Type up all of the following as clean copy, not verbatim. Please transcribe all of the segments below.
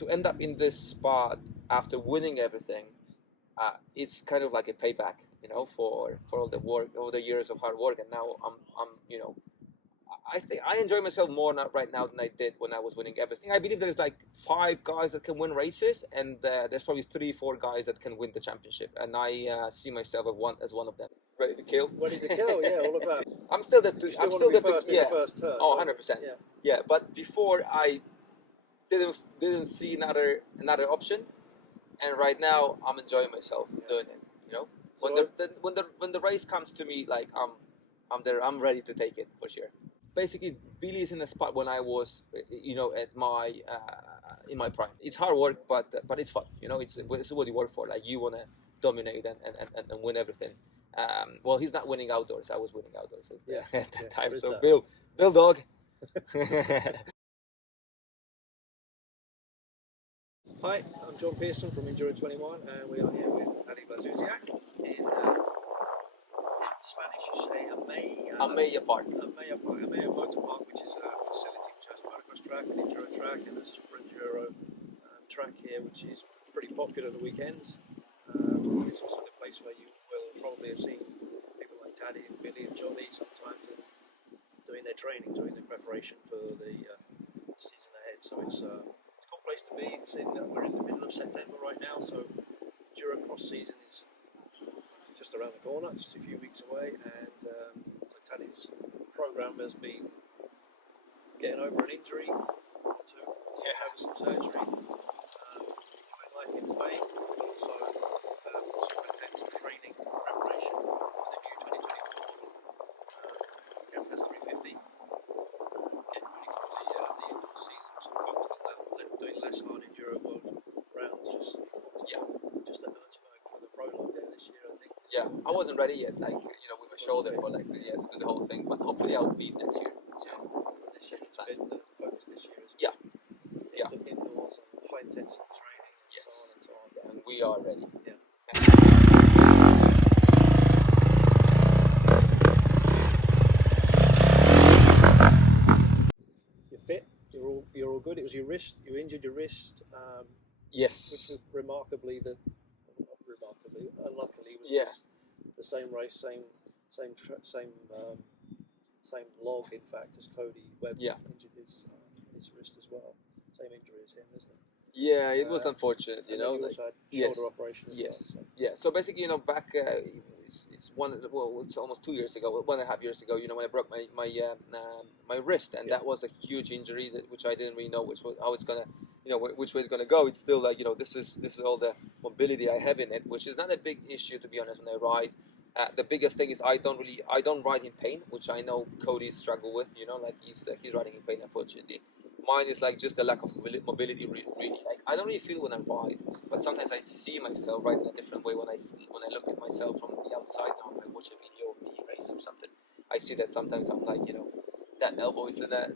to end up in this spot after winning everything, it's kind of like a payback, you know, for all the work, all the years of hard work. And now I'm you know, I think I enjoy myself more right now than I did when I was winning everything. I believe there's like 5 guys that can win races, and there's probably 3-4 guys that can win the championship. And I see myself as one of them. Ready to kill? Ready to kill, yeah, all of that. I'm still the I'm still the first in yeah. the first turn. Oh, 100%. Yeah, but before I didn't see another option, and right now I'm enjoying myself doing it. You know, so when the race comes to me, like I'm there, I'm ready to take it for sure. Basically, Billy's in a spot when I was, you know, at my in my prime. It's hard work, but it's fun. You know, it's what you work for. Like you want to dominate and win everything. Well, he's not winning outdoors. I was winning outdoors at that time. So that. Bill dog. Hi, I'm John Pearson from Enduro21, and we are here with Taddy Blazusiak in Spanish you say AMA Park. AMA Motor Park, which is a facility which has a motocross track, an enduro track, and a SuperEnduro track here, which is pretty popular at the weekends. It's also the place where you will probably have seen people like Taddy and Billy and Johnny sometimes doing their training, doing their preparation for the season ahead. So it's a cool place to be. We're in the middle of September right now, so EnduroCross season is just around the corner, just a few weeks away, and so Taddy's program has been getting over an injury to have some surgery, enjoying life in Spain, but also super intense training preparation for the new 2024 GASGAS 350, getting ready for the indoor season. So focused on that, doing less hard enduro world rounds, just at Earnsburg for the prologue there this year, I think. Yeah, I wasn't ready yet, like, you know, with my shoulder for like to do the whole thing, but hopefully I'll be next year. So this year's been the focus this year is indoors and high intensity training and so on and so on. And we are ready. Yeah. You're fit. You're all good. It was your wrist. You injured your wrist. Yes. Which was unluckily was the same race, same log in fact as Cody Webb injured his wrist as well. Same injury as him, isn't it? Yeah, it was unfortunate, you know. You also had shoulder operation as well. So. Yeah. So basically, you know, back it's almost 2 years ago, 1.5 years ago. You know, when I broke my wrist, and that was a huge injury which I didn't really know how it's gonna, you know, which way it's gonna go. It's still like, you know, this is all the mobility I have in it, which is not a big issue, to be honest, when I ride. The biggest thing is I don't ride in pain, which I know Cody struggle with. You know, like he's riding in pain, unfortunately. Mine is like just a lack of mobility. Really, like I don't really feel when I ride, but sometimes I see myself riding a different way when I look at myself from the outside. Now, if I watch a video of me race or something, I see that sometimes I'm like, you know, that elbow is not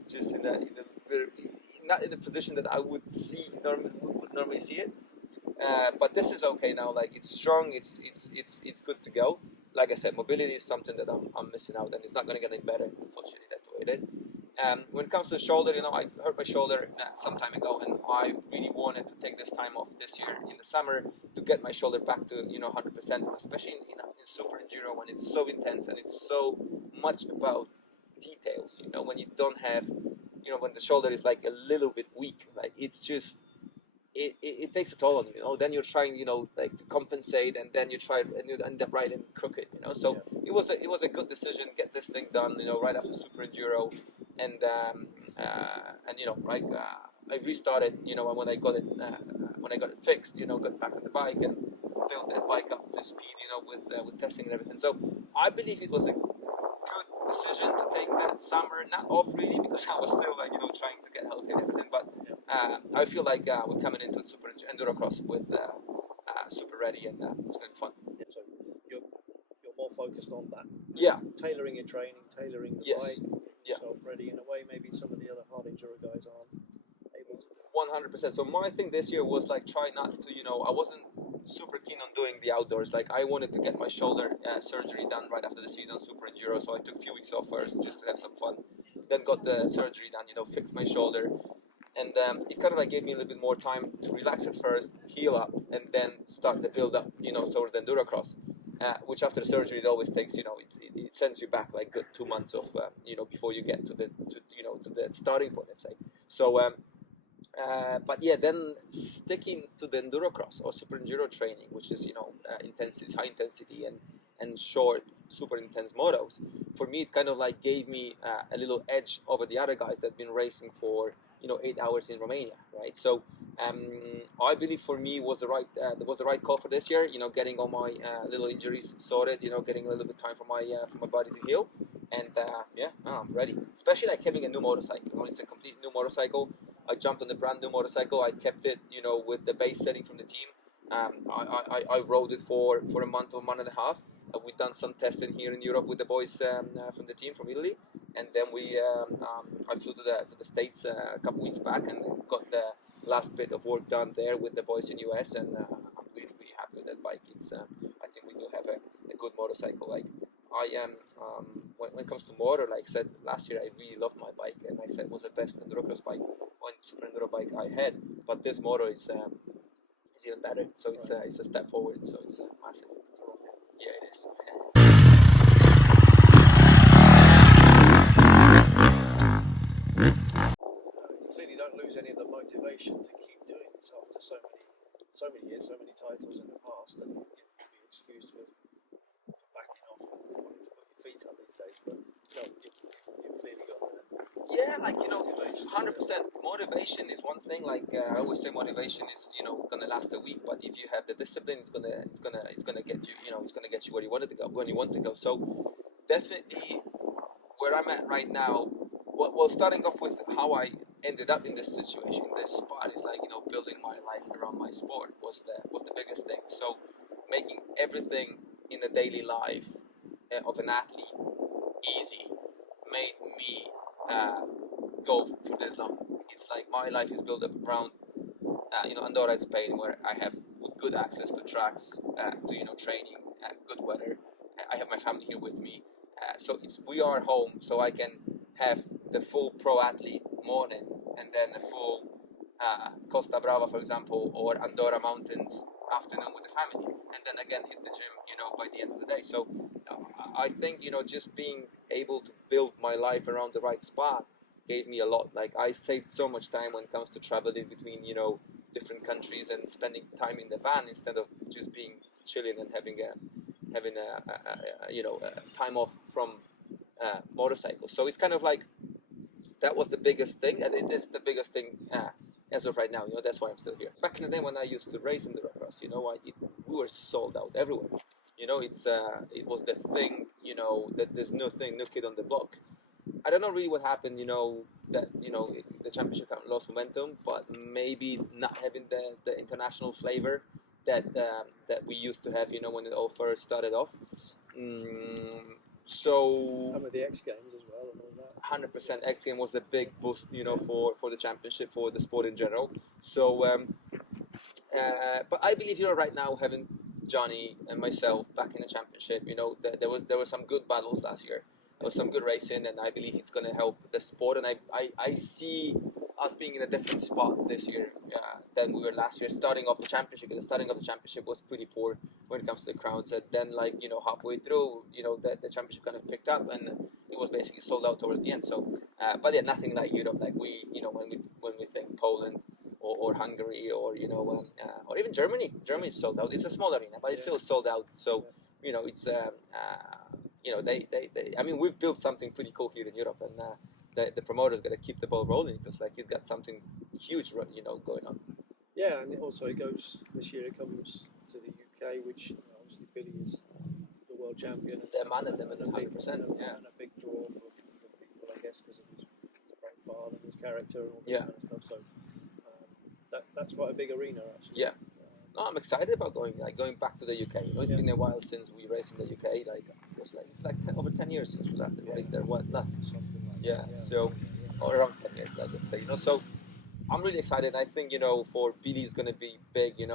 in the position that I would normally see it. But this is okay now. Like it's strong. It's good to go. Like I said, mobility is something that I'm missing out, and it's not going to get any better. Unfortunately, that's the way it is. When it comes to the shoulder, you know, I hurt my shoulder some time ago, and I really wanted to take this time off this year in the summer to get my shoulder back to, you know, 100%, especially in SuperEnduro when it's so intense and it's so much about details. You know, when you don't have, you know, when the shoulder is like a little bit weak, like it's just. It takes a toll on you, you know. Then you're trying, you know, like to compensate, and then you try and you end up riding crooked, you know. So it was a good decision, get this thing done, you know, right after SuperEnduro, and you know, right, I restarted, you know, when I got it fixed, you know, got back on the bike and built that bike up to speed, you know, with testing and everything. So I believe it was a good decision to take that summer, not off really, because I was still like, you know, trying to get healthy and everything, but I feel like we're coming into SuperEnduro with super ready, and it's going to be fun. Yeah, so you're more focused on that. Yeah. Tailoring your training, tailoring the bike, yourself ready in a way maybe some of the other hard enduro guys aren't able to do. 100%. So my thing this year was like try not to, you know, I wasn't super keen on doing the outdoors. Like I wanted to get my shoulder surgery done right after the season SuperEnduro, so I took a few weeks off first just to have some fun. Then got the surgery done, you know, fixed my shoulder. and it kind of like gave me a little bit more time to relax at first, heal up, and then start the build up, towards the EnduroCross. Which after surgery it always takes, it sends you back like good 2 months of, before you get to the starting point, let's say. So, but yeah, then sticking to the EnduroCross or SuperEnduro training, which is intensity, high intensity and short, super intense motos, for me it kind of like gave me a little edge over the other guys that have been racing for 8 hours in Romania, right? So I believe for me was the right call for this year. Getting all my little injuries sorted. Getting a little bit of time for my body to heal, and I'm ready. Especially like having a new motorcycle. It's a complete new motorcycle. I jumped on the brand new motorcycle. I kept it, with the base setting from the team. I rode it for a month or month and a half. We've done some testing here in Europe with the boys from the team from Italy, and then I flew to the States a couple weeks back and got the last bit of work done there with the boys in US, and I'm really happy with that bike. It's I think we do have a good motorcycle. Like I am when it comes to motor, like I said last year, I really loved my bike, and I said it was the best EnduroCross bike, one SuperEnduro bike I had. But this motor is even better. So it's a step forward. So it's massive. Yeah, it is. Clearly don't lose any of the motivation to keep doing this after so many years, so many titles in the past, and you'd be excused for backing off and wanting to put your feet up these days. But no, you've clearly got that. Yeah, like 100%. Motivation is one thing. Like I always say, motivation is gonna last a week, but if you have the discipline, it's gonna get you. It's gonna get you where you wanted to go, when you want to go. So definitely, where I'm at right now. Well, starting off with how I ended up in this situation, this spot is like building my life around my sport was the biggest thing. So making everything in the daily life of an athlete easy made me go for this long. It's like my life is built up around Andorra and Spain, where I have good access to tracks, to training, good weather. I have my family here with me, so we are home, so I can have the full pro athlete morning, and then the full Costa Brava, for example, or Andorra Mountains afternoon with the family, and then again hit the gym, by the end of the day. So I think, just being able to build my life around the right spot gave me a lot. Like I saved so much time when it comes to traveling between, different countries and spending time in the van instead of just being chilling and having a time off from motorcycles. So it's kind of like that was the biggest thing, and it is the biggest thing as of right now. That's why I'm still here. Back in the day when I used to race EnduroCross, we were sold out everywhere. It was the thing, that there's no kid on the block. I don't know really what happened, that the championship kind of lost momentum, but maybe not having the international flavor that we used to have, when it all first started off. So And with the X Games as well and all that. 100% X Game was a big boost, for the championship, for the sport in general. So, but I believe right now, having Johnny and myself back in the championship, there were some good battles last year. There was some good racing, and I believe it's going to help the sport. And I see us being in a different spot this year than we were last year. Starting off the championship, because the starting of the championship was pretty poor when it comes to the crowds. And then, halfway through, the championship kind of picked up, and it was basically sold out towards the end. So, but yeah, nothing like Europe. Like when we think Poland or Hungary or or even Germany. Germany is sold out. It's a small arena, but it's still sold out. So it's I mean, we've built something pretty cool here in Europe, and the promoter's got to keep the ball rolling, because he's got something huge going on. Yeah, and also it goes this year. It comes to the UK, which obviously Billy is the world champion. They're manning them at 100%. Yeah, and a big draw for people, I guess, because of his great father and his character and all this kind of stuff. So that's quite a big arena, actually. Yeah. No, I'm excited about going back to the UK. It's been a while since we raced in the UK. It's like over 10 years since we raced there. What last? So or around 10 years, let's say. So I'm really excited. I think for Billy is going to be big, and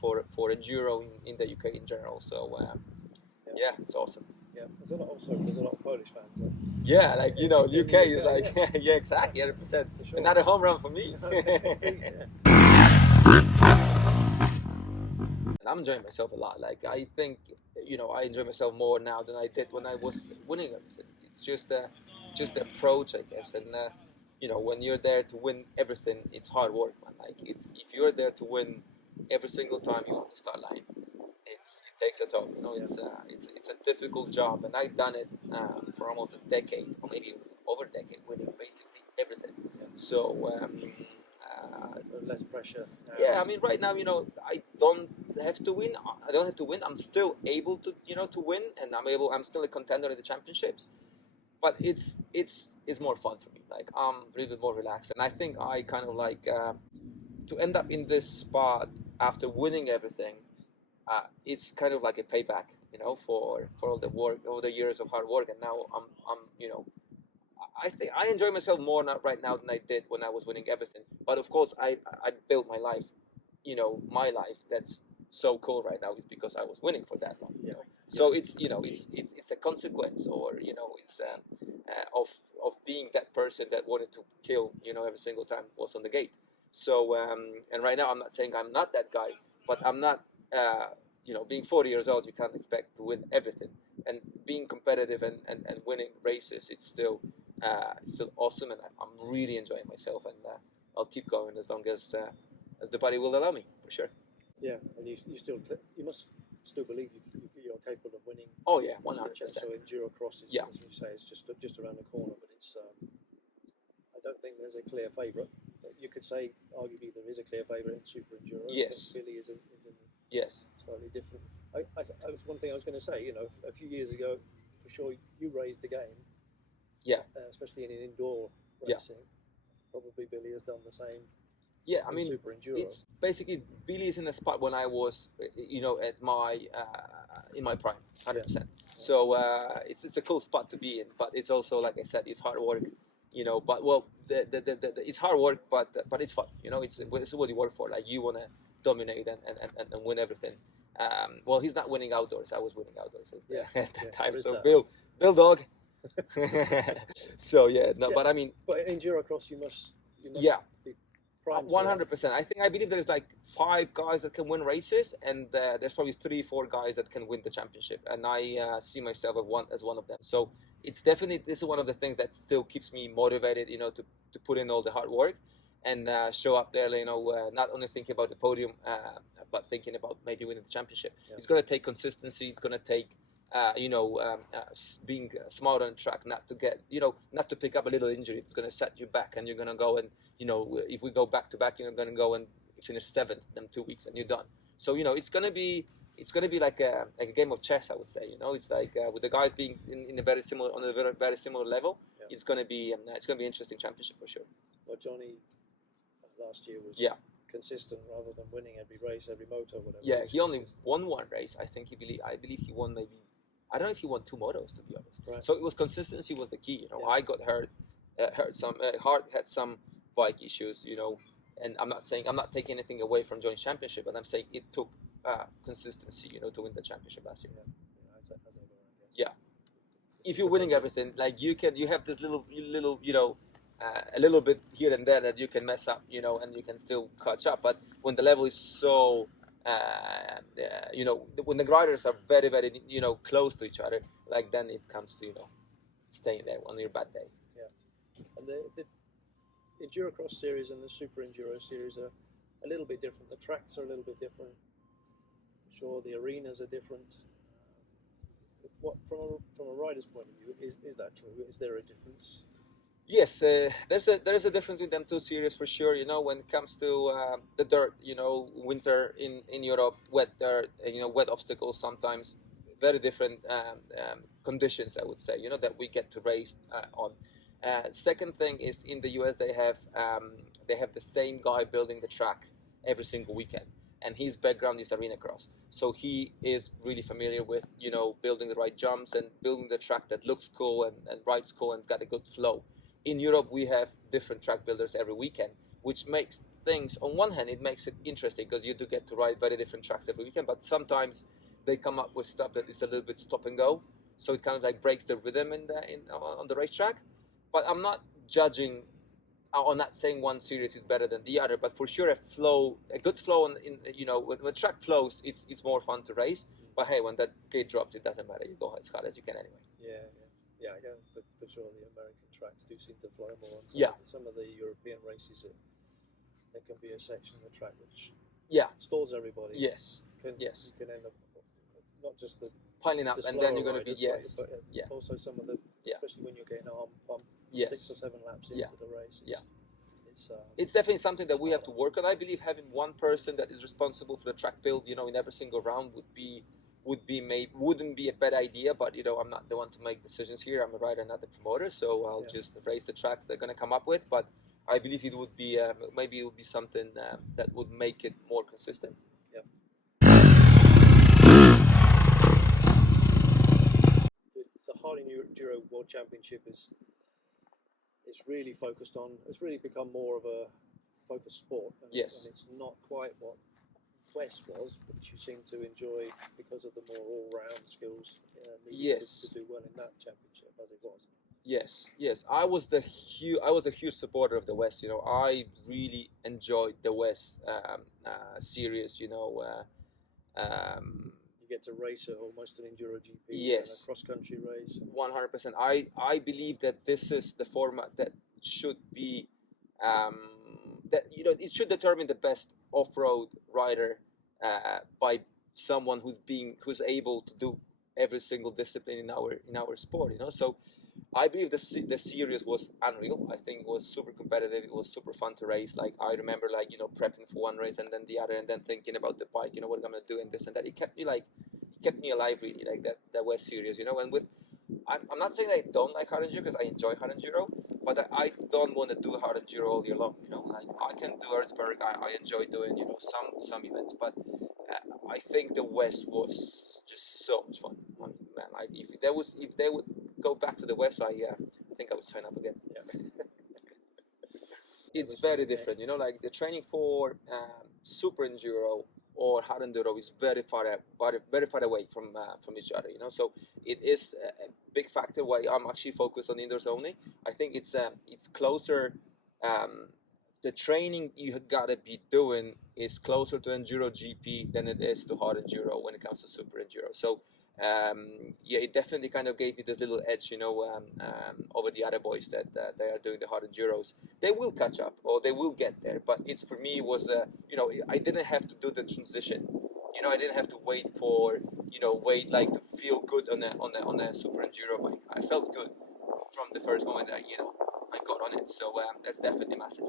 for enduro in the UK in general. So yeah, it's awesome. Yeah, there's a lot of Polish fans. Huh? Yeah, like you know, UK is like yeah. yeah, exactly, 100%. Sure. Another home run for me. Indeed, yeah. And I'm enjoying myself a lot. Like I think, you know, I enjoy myself more now than I did when I was winning everything. It's just the approach, I guess. And you know, when you're there to win everything, it's hard work, man. Like it's if you're there to win every single time you're on the start line, it takes a toll. You know, it's a difficult job, and I've done it for almost a decade, or maybe over a decade, winning basically everything. So. Less pressure. Yeah, I mean, right now, you know, I don't have to win. I don't have to win. I'm still able to, you know, to win, and I'm still a contender in the championships. But it's more fun for me. Like I'm a little bit more relaxed, and I think I kind of like to end up in this spot after winning everything. It's kind of like a payback, you know, for all the work, all the years of hard work, and now I'm you know. I think I enjoy myself more right now than I did when I was winning everything. But of course, I built my life, you know, my life that's so cool right now is because I was winning for that long. You know, so it's you know it's a consequence, or you know it's of being that person that wanted to kill, you know, every single time was on the gate. So and right now I'm not saying I'm not that guy, but I'm not. You know, being 40 years old, you can't expect to win everything. And being competitive and winning races, it's still awesome, and I'm really enjoying myself, and I'll keep going as long as the body will allow me, for sure. Yeah, and you must still believe you're capable of winning. Oh yeah, 100%. So EnduroCross is, as we say, is just around the corner, but it's I don't think there's a clear favourite. You could say arguably there is a clear favourite in SuperEnduro. Yes. Billy is yes. Slightly different. I was one thing I was going to say. You know, a few years ago, for sure, you raised the game. Yeah. Especially in indoor racing. Probably Billy has done the same. Yeah, I mean, SuperEnduro. it's basically Billy's in the spot when I was, you know, at my in my prime, 100%. So it's a cool spot to be in, but it's also, like I said, it's hard work, you know. But well, it's hard work, but it's fun, you know. It's what you work for. Like you want to dominate and win everything. Well, he's not winning outdoors. I was winning outdoors at that time. So Bill dog. So but I mean, but in EnduroCross you must be 100%. I believe there's like 5 guys that can win races, and there's probably 3-4 guys that can win the championship, and I see myself as one of them. So it's definitely, this is one of the things that still keeps me motivated, you know, to put in all the hard work and show up there, you know, not only thinking about the podium, but thinking about maybe winning the championship. It's going to take consistency. It's going to take being smart on track, not to get, you know, not to pick up a little injury. It's going to set you back, and you're going to go and, you know, if we go back to back, you're going to go and finish 7th in 2 weeks, and you're done. So, you know, it's going to be like a game of chess, I would say. You know, it's like with the guys being in a very similar level. It's going to be interesting championship for sure. Well, Johnny last year was consistent rather than winning every race, every moto, whatever. Yeah, he only won one race. I believe he won maybe. I don't know if he won 2 motos, to be honest. Right. So it was consistency was the key. You know, I got hurt Hart had some bike issues. You know, and I'm not taking anything away from Johnny's championship, but I'm saying it took consistency, you know, to win the championship last year. Yeah. If you're winning everything, like you have this little, you know, a little bit here and there that you can mess up, you know, and you can still catch up. But when the level is so, you know, when the riders are very, very, you know, close to each other, like then it comes to, you know, staying there on your bad day. Yeah. And the EnduroCross series and the SuperEnduro series are a little bit different. The tracks are a little bit different. I'm sure the arenas are different. What from a rider's point of view, is that true? Is there a difference? Yes, there's a difference with them 2 series for sure. You know, when it comes to the dirt, you know, winter in Europe, wet dirt, you know, wet obstacles sometimes, very different conditions, I would say. You know, that we get to race on. Second thing is in the US they have the same guy building the track every single weekend, and his background is arena cross, so he is really familiar with, you know, building the right jumps and building the track that looks cool and rides cool and it's got a good flow. In Europe, we have different track builders every weekend, which makes things, on one hand, it makes it interesting because you do get to ride very different tracks every weekend, but sometimes they come up with stuff that is a little bit stop and go. so it kind of like breaks the rhythm on the racetrack. But I'm not judging on that saying one series is better than the other, but for sure a good flow when track flows, it's more fun to race. But hey, when that gate drops, it doesn't matter. You go as hard as you can anyway. Yeah, for sure. The American tracks do seem to flow more. Yeah. Some of the European races, there can be a section of the track which stalls everybody. Yes. You can end up not just the piling up, and then you're going to be but also some of the, especially when you're getting arm pump 6 or 7 laps into the race. It's definitely something that we have to work on. I believe having one person that is responsible for the track build, in every single round wouldn't be a bad idea. But I'm not the one to make decisions here. I'm a rider, not the promoter, so I'll just race the tracks they're going to come up with. But I believe it would be maybe it would be something that would make it more consistent. The Hard Enduro World Championship is really focused on. It's really become more of a focused sport. And it's not quite what West was, which you seem to enjoy because of the more all-round skills needed to do well in that championship as it was. Yes. I was a huge supporter of the West. I really enjoyed the West series. You get to race at almost an Enduro GP. Yes. A cross-country race. 100%. I believe that this is the format that should be it should determine the best off-road rider by someone who's able to do every single discipline in our sport. So I believe the series was unreal. I think it was super competitive. It was super fun to race. Like I remember, prepping for one race and then the other, and then thinking about the bike. What I'm gonna do and this and that. It kept me alive, really, like that West series. And I'm not saying that I don't like Hard Enduro, because I enjoy Hard Enduro, but I don't want to do Hard Enduro all year long. Like I can do Erzberg. I enjoy doing some events, but I think the West was just so much fun. I mean, man, if they would go back to the West, I think I would sign up again. It's very different, like the training for SuperEnduro or Hard Enduro is very far away from each other, so it is a big factor why I'm actually focused on indoors only. I think it's closer. The training you gotta be doing is closer to Enduro GP than it is to Hard Enduro when it comes to SuperEnduro. So it definitely kind of gave me this little edge, over the other boys that they are doing the Hard Enduros. They will catch up, or they will get there. But for me was I didn't have to do the transition. I didn't have to wait to feel good on a SuperEnduro bike. I felt good from the first moment that I got on it. So that's definitely massive.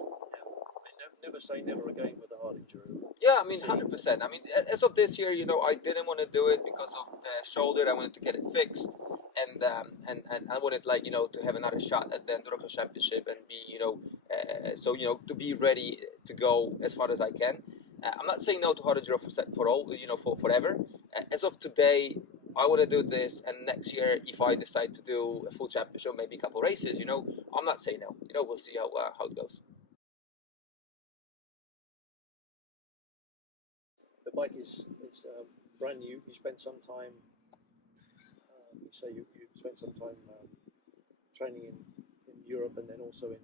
Never say never again with the Hard Enduro. Yeah, I mean, 100%. I mean, as of this year, I didn't want to do it because of the shoulder. I wanted to get it fixed, and I wanted to have another shot at the EnduroCross Championship and be to be ready to go as far as I can. I'm not saying no to Hard Enduro for forever. As of today, I want to do this, and next year, if I decide to do a full championship, maybe a couple races, I'm not saying no. We'll see how it goes. The bike is brand new. You spent some time. You say you spent some time training in Europe and then also in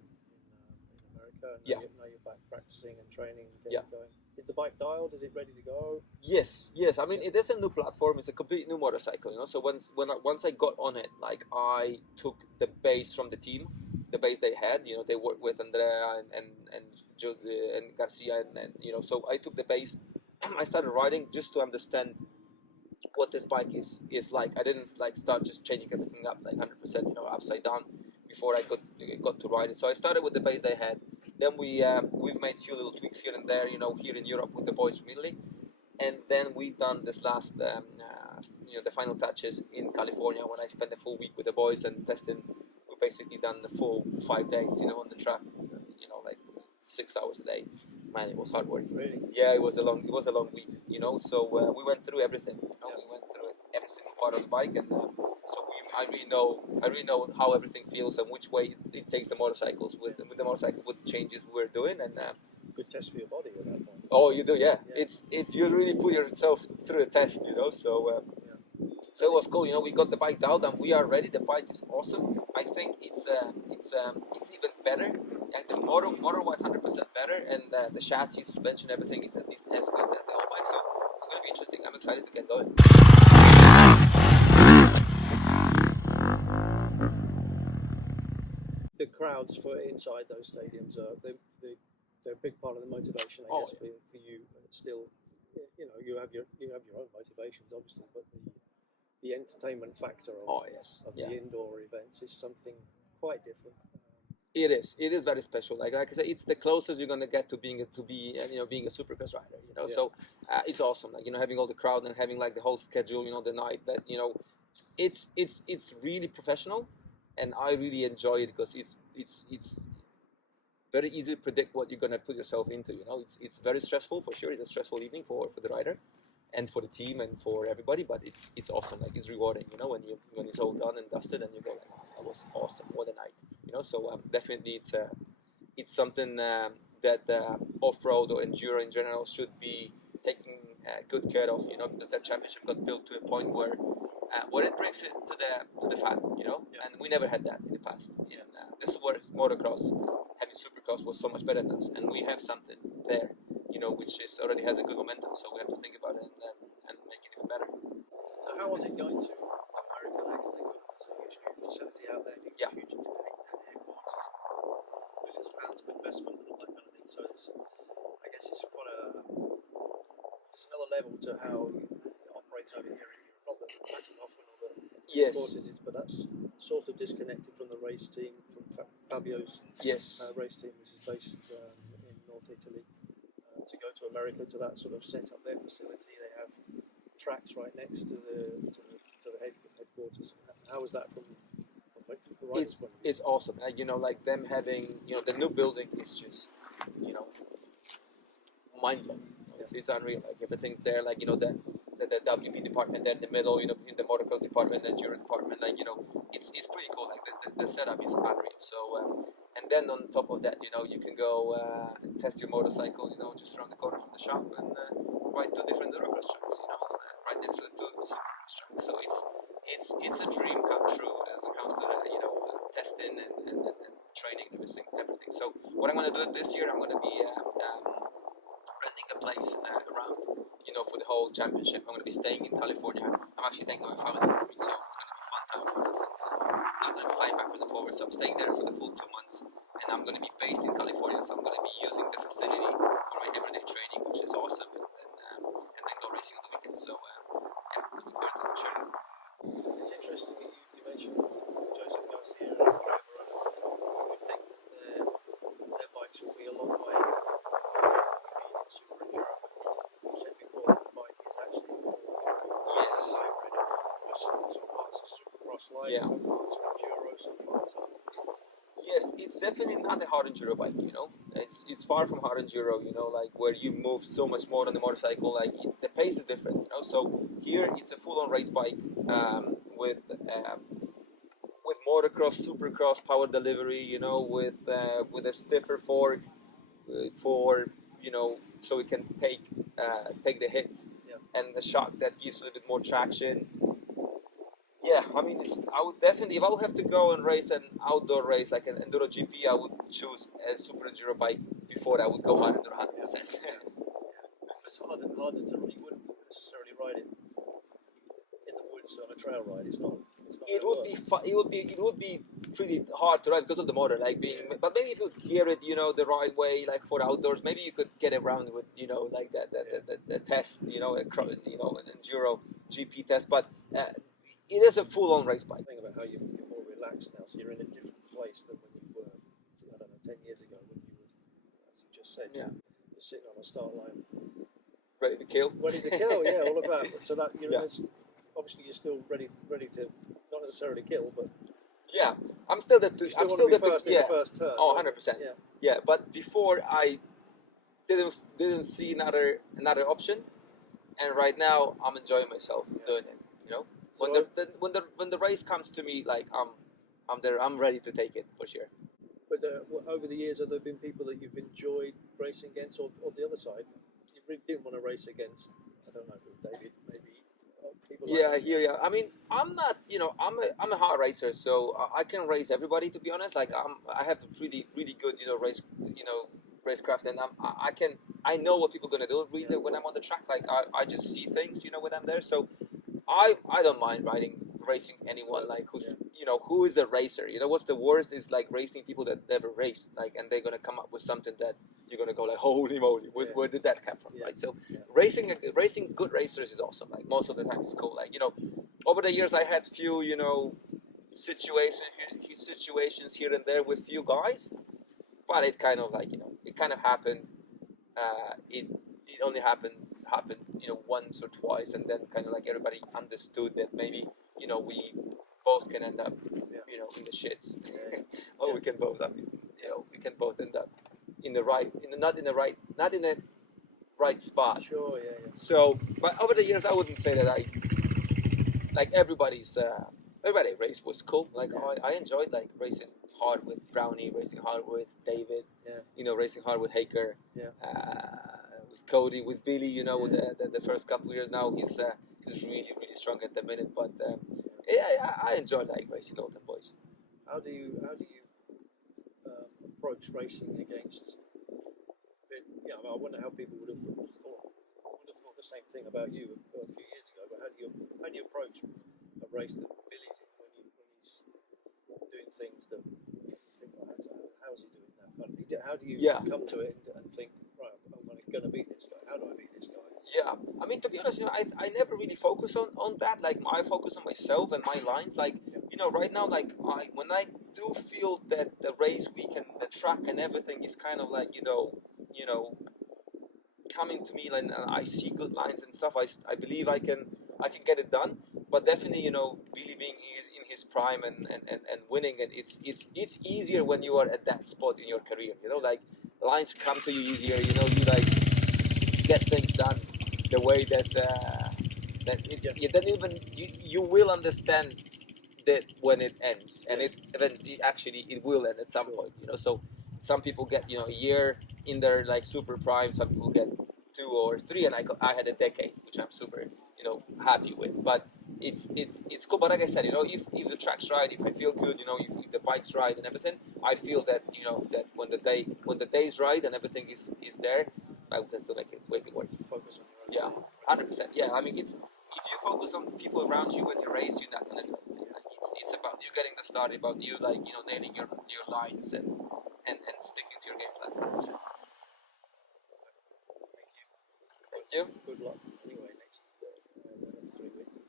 America. And now you're back practicing and training and getting going. Is the bike dialed? Is it ready to go? Yes. I mean, it is a new platform. It's a complete new motorcycle. So once I got on it, I took the base from the team, the base they had. They worked with Andrea and Garcia, and so I took the base. I started riding just to understand what this bike is like. I didn't start just changing everything up 100%, upside down before I got to ride it. So I started with the base they had. Then we've made a few little tweaks here and there, here in Europe with the boys from Italy, and then we done this last, the final touches in California when I spent a full week with the boys and testing. We basically done the full 5 days, on the track, 6 hours a day. Man, it was hard work. Really? Yeah, it was a long week, So we went through everything. We went through every single part of the bike, and so I really know how everything feels and which way it takes the motorcycles with the motorcycle, with the changes we're doing, and good test for your body at that point. Oh, you do, yeah. It's you really put yourself through a test, So. So it was cool, we got the bike out and we are ready. The bike is awesome. I think it's even better, and the motor-wise 100% better, and the chassis, suspension, everything is at least as good as the old bike. So it's going to be interesting. I'm excited to get going. The crowds for inside those stadiums they're a big part of the motivation, I guess, for you. Still, you have your own motivations, obviously, but the entertainment factor of the indoor events is something quite different. It is very special. Like I said, it's the closest you're gonna get to being a supercross rider. So it's awesome. Like having all the crowd and having like the whole schedule. The night that it's really professional, and I really enjoy it because it's very easy to predict what you're gonna put yourself into. It's very stressful for sure. It's a stressful evening for the rider, and for the team and for everybody. But it's awesome. Like it's rewarding. When it's all done and dusted, and you go like, oh, that was awesome. What a night. So definitely it's something that off-road or enduro in general should be taking good care of. Because that championship got built to a point where it brings it to the fan. And we never had that in the past. This is where motocross, having supercross, was so much better than us, and we have something there, which already has a good momentum. So we have to think about it and make it even better. So how was it going to America? There's a huge new facility out there. Huge headquarters, millions of pounds of investment and all that kind of thing. So I guess it's it's another level to how it operates over here. Not that Matty often or the headquarters is, but that's sort of disconnected from the race team, from Fabio's race team, which is based in North Italy. To go to America, to that sort of set up their facility, they have tracks right next to the headquarters. How was that from the riders' point of view? It's awesome. Like them having the new building is just mind blowing. It's unreal. Like everything's there. Like the WP department there in the middle. In the motocross department, the enduro department. Like it's pretty cool. Like the setup is unreal. So and then on top of that, you can go test your motorcycle. Just around the corner from the shop and ride 2 different EnduroCross tracks. Right next to the 2 supercross tracks. So it's a dream come true when it comes to testing and training and everything. So what I'm going to do this year, I'm going to be renting a place around, for the whole championship. I'm going to be staying in California. I'm actually taking my family with me, so it's going to be fun time for us. And I'm going to be flying backwards and forwards. So I'm staying there for the full 2 months, and I'm going to be based in California. So I'm going to be using the facility for my everyday training, which is awesome, and then go racing on the weekends. So looking forward to sharing. It's interesting that you mentioned Joseph Garcia and Barcelona. You would think that their bikes will be a long way in SuperEnduro. You said before that the bike is actually a hybrid of some parts of Supercross light, some parts of Enduro, some parts of... Yes, it's definitely not a hard enduro bike, It's far from hard enduro, like where you move so much more on the motorcycle. Like the pace is different, So here it's a full-on race bike with motocross, supercross power delivery, with a stiffer fork for so it can take the hits, and a shock that gives a little bit more traction. Yeah, I mean, I would definitely, if I would have to go and race an outdoor race like an Enduro GP, I would choose a SuperEnduro bike before I would go Hard Enduro 100%. It's harder to, you wouldn't necessarily ride it in the woods on a trail ride. It would be pretty hard to ride because of the motor, but maybe if you gear it, the right way, like for outdoors, maybe you could get around with, like the test, an Enduro GP test, but it is a full-on race bike. Think about how you're more relaxed now, so you're in a different place than when you were, 10 years ago when you were, as you just said, you're sitting on a start line. Ready to kill? Ready to kill, all of that. So that obviously you're still ready to not necessarily kill, but I'm still the I'm still the first turn. Oh, 100%. Yeah, but before I didn't see another option, and right now I'm enjoying myself doing it. So when the race comes to me, like I'm there, I'm ready to take it for sure. But over the years, have there been people that you've enjoyed racing against, or the other side, you really didn't want to race against? I don't know, David, maybe people Yeah, like I hear you. I mean, I'm not, you know, I'm a hard racer, so I can race everybody. To be honest, like I have really good, you know, racecraft, and I know what people gonna do. Really, when I'm on the track, like I just see things, you know, when I'm there. So I don't mind racing anyone like who's you know who is a racer. You know what's the worst is like racing people that never raced, like, and they're gonna come up with something that you're gonna go like, holy moly, where did that come from, right? So racing good racers is awesome. Like most of the time it's cool. Like, you know, over the years I had few, you know, situations here and there with few guys, but it kind of like, you know, it kind of happened. It only happened, you know, once or twice, and then kind of like everybody understood that maybe, you know, we both can end up, you know, in the shits. We can both, I mean, you know, we can both end up in the right, not in the right spot. Sure, yeah. So, but over the years, I wouldn't say that I like everybody race was cool. Like I enjoyed like racing hard with Brownie, racing hard with David, you know, racing hard with Haker, with Cody, with Billy. You know, the first couple of years now he's really strong at the minute. But I enjoy like racing all them boys. How do you approach racing against? Yeah, I wonder how people would have thought the same thing about you a few years ago. But how do you approach a race that Billy's in when he's doing things that you think, how's he doing that? How do you come to it and think, right, I'm going to beat this guy? How do I beat this guy? Yeah, I mean, to be honest, you know, I never really focus on that. Like, I focus on myself and my lines. Like, you know, right now, like, when I do feel that the race week and the track and everything is kind of like, you know, coming to me, like, and I see good lines and stuff, I believe I can get it done. But definitely, you know, Billy being in his prime and winning, and it's easier when you are at that spot in your career. You know, like, lines come to you easier. You know, you like get things done the way that then even you will understand that when it ends, and it will end at some point. You know, so some people get, you know, a year in their like super prime. Some people get 2 or 3, and I had a decade, which I'm super, you know, happy with. But it's cool. But like I said, you know, if the track's right, if I feel good, you know, if the bike's right and everything, I feel that, you know, that when the day's right and everything is there, I can still make it work. Focus on your own. 100%. Yeah, I mean, it's if you focus on people around you when you race, you're not gonna do anything. Like, it's about you getting the start, about you, like, you know, nailing your lines and sticking to your game plan. 100%. Thank you. Thank you. Good luck. Anyway, next 3 weeks.